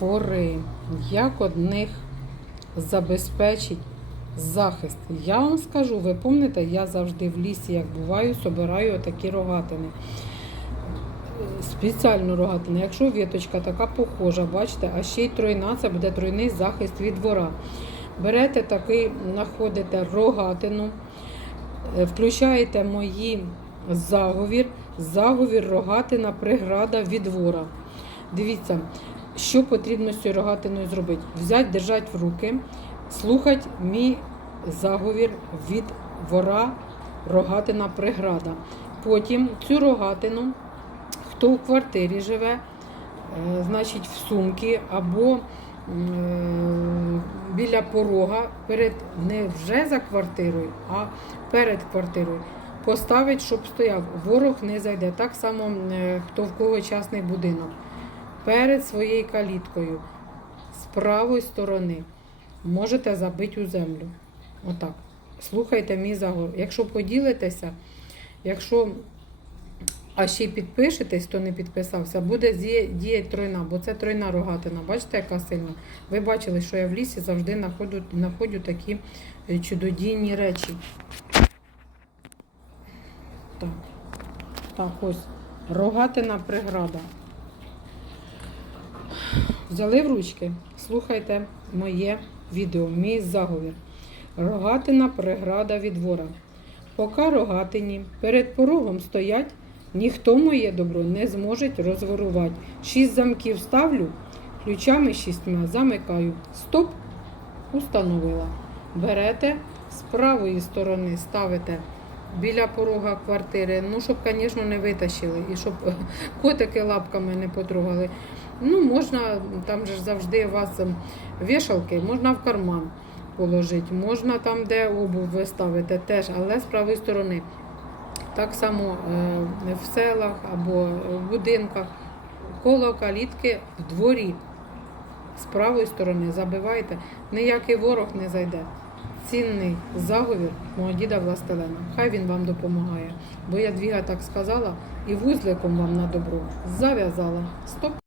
вори. Як одних забезпечить захист? Я вам скажу, ви пам'ятаєте, я завжди в лісі, як буваю, собираю отакі рогатини. Спеціально рогатини. Якщо віточка така похожа, бачите, а ще й тройна, це буде тройний захист від вора. Берете такий, знаходите рогатину, е, включаєте мої заговір, заговір рогатина, преграда від вора. Дивіться, що потрібно з цією рогатиною зробити. Взяти, держати в руки, слухати мій заговір від вора, рогатина, преграда. Потім цю рогатину, хто в квартирі живе, е, значить в сумки або біля порога, перед не вже за квартирою, а перед квартирою. Поставить, щоб стояв. Ворог не зайде. Так само, е, хто в кого частний будинок. Перед своєю каліткою, з правої сторони, можете забити у землю. Отак. Слухайте мій заговор. Якщо поділитеся, якщо а ще й підпишетесь, хто не підписався, буде діяти тройна, бо це тройна рогатина. Бачите, яка сильна? Ви бачили, що я в лісі завжди знаходжу, знаходжу такі е, чудодійні речі. Так. Так, ось. Рогатина преграда. Взяли в ручки, слухайте моє відео, мій заговір. Рогатина преграда від вора. Поки рогатині перед порогом стоять, ніхто моє добро не зможе розворувати. Шість замків ставлю, ключами шістьма замикаю. Стоп, установила. Берете з правої сторони, ставите біля порога квартири. Ну, щоб, звісно, не витащили і щоб котики лапками не потрогали. Ну, можна, там же завжди у вас ем, вішалки, можна в карман положити, можна там, де обув ви ставите, теж, але з правої сторони. Так само е, в селах або в будинках, коло калітки в дворі. З правої сторони забивайте, ніякий ворог не зайде. Цінний заговір мого діда Властелена. Хай він вам допомагає. Бо я двіга так сказала і вузликом вам на добро зав'язала. Стоп.